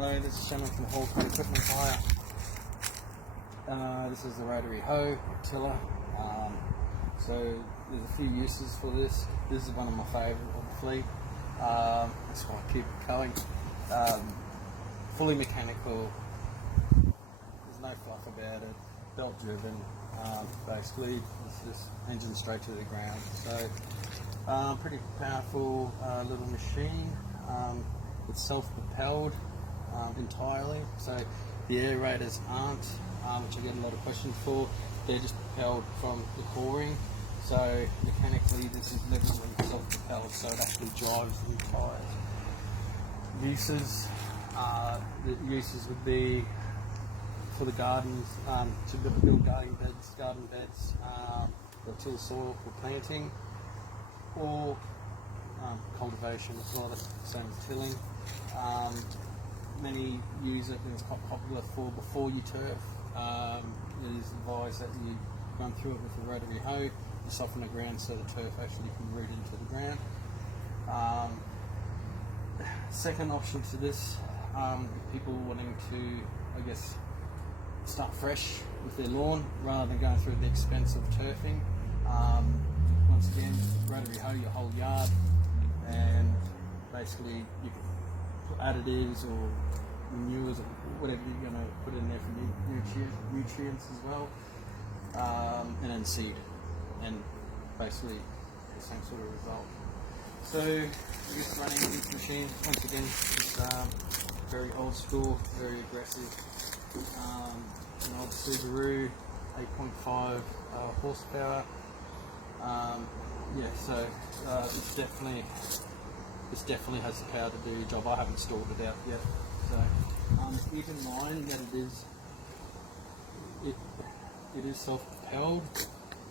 Hello, this is Shannon from HAULCUT Equipment Hire. This is the Rotary Hoe tiller. So there's a few uses for this. This is one of my favourite of the fleet. That's why I keep it going. Fully mechanical. There's no fluff about it. Belt driven. Basically, it's just engine straight to the ground. So pretty powerful little machine. It's self-propelled entirely, so the aerators aren't, which I get a lot of questions for. They're just propelled from the coring, so mechanically this is literally self-propelled, so it actually drives the tyres. The uses would be for the gardens, to build garden beds, or till soil for planting, or cultivation as well, that's the same as tilling. Many use it, and it's quite popular for before you turf. It is advised that you run through it with a rotary hoe to soften the ground so the turf actually can root into the ground. Second option to this, people wanting to, I guess, start fresh with their lawn rather than going through the expense of turfing. Once again, rotary hoe your whole yard, and basically you can put additives or manures or whatever you're going to put in there for nutrients as well, and then seed, and basically the same sort of result. So I guess running this machine, once again, it's very old school, very aggressive. An old Subaru, 8.5 horsepower. So this definitely has the power to do the job. I haven't installed it out yet. So keep in mind that it is self-propelled,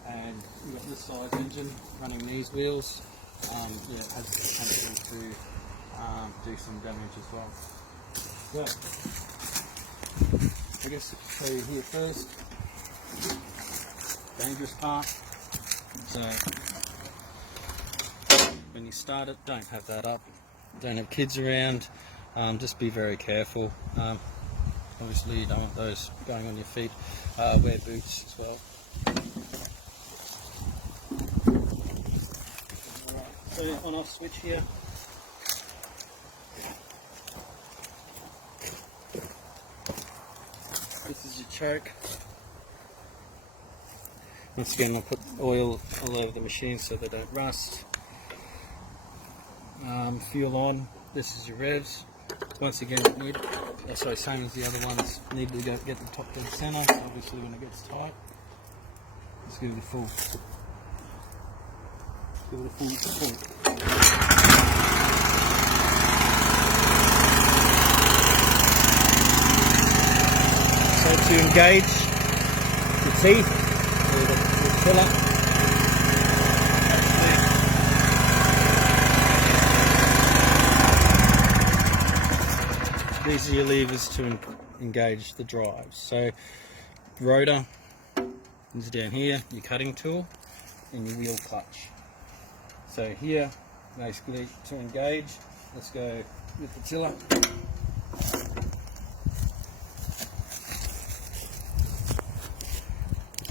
and you've got this size engine running these wheels. It has the potential to do some damage as well. So I guess I'll show you here first. Dangerous part. So when you start it, don't have that up. Don't have kids around. Just be very careful. Obviously you don't want those going on your feet. Wear boots as well. Alright, so on off switch here. This is your choke. Once again, I'll put oil all over the machine so they don't rust. Fuel on. This is your revs. Once again, same as the other ones, need to get the top dead center. So obviously, when it gets tight, just give it a full pull. So to engage the teeth, or the tiller, these are your levers to engage the drives. So rotor is down here, your cutting tool, and your wheel clutch. So here, basically to engage, let's go with the tiller.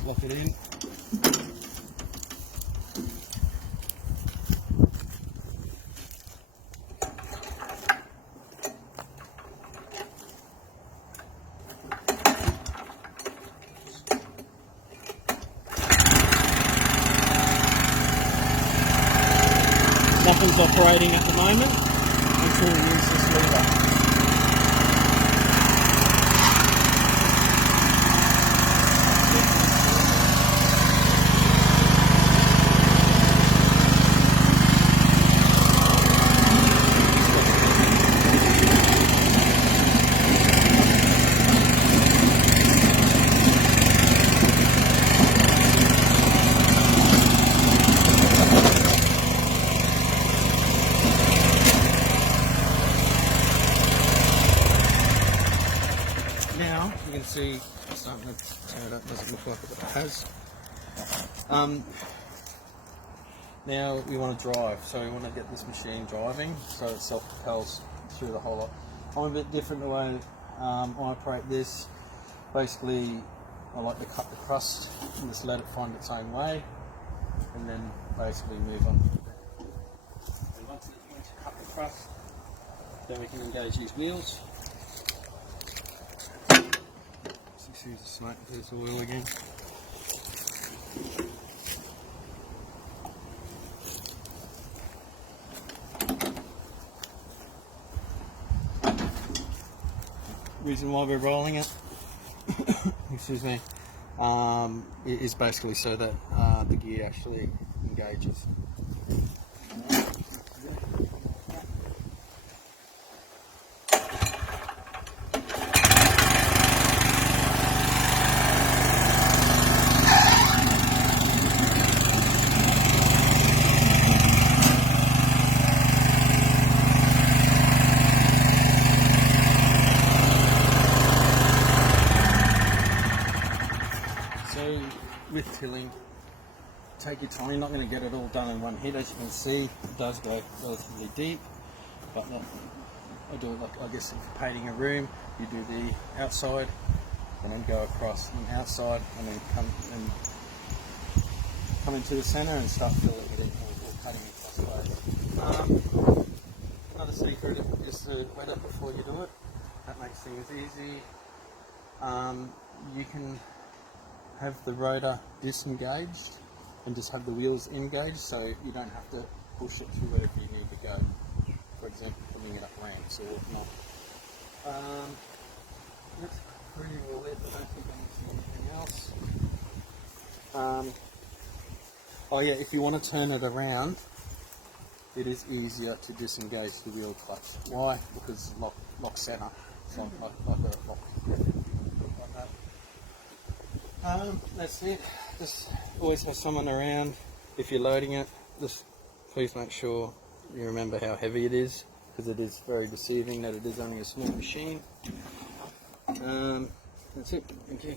Lock it in. Nothing's operating at the moment until we use this lever. Now you can see it's starting to turn it up, doesn't look like it has. Now we want to drive, so we want to get this machine driving so it self-propels through the whole lot. I'm a bit different the way I operate this. Basically, I like to cut the crust and just let it find its own way, and then basically move on. And once you cut the crust, then we can engage these wheels. Excuse the smoke, there's the oil again. Reason why we're rolling it, excuse me, it is basically so that the gear actually engages. So with tilling, take your time. You're not going to get it all done in one hit. As you can see, it does go relatively deep, but I do it like, I guess, if you're painting a room, you do the outside and then go across and outside and then come into the center and start filling it in or cutting it crossways. Another secret is to wet it before you do it. That makes things easy. You can have the rotor disengaged and just have the wheels engaged, so you don't have to push it to wherever you need to go. For example, putting it up ramps or whatnot. That's pretty well it. I don't think I need anything else. Oh yeah, if you want to turn it around, it is easier to disengage the wheel clutch. Why? Because it's lock center. It's like a lock. Like that. That's it. Just always have someone around. If you're loading it, just please make sure you remember how heavy it is, because it is very deceiving that it is only a small machine. That's it. Thank you.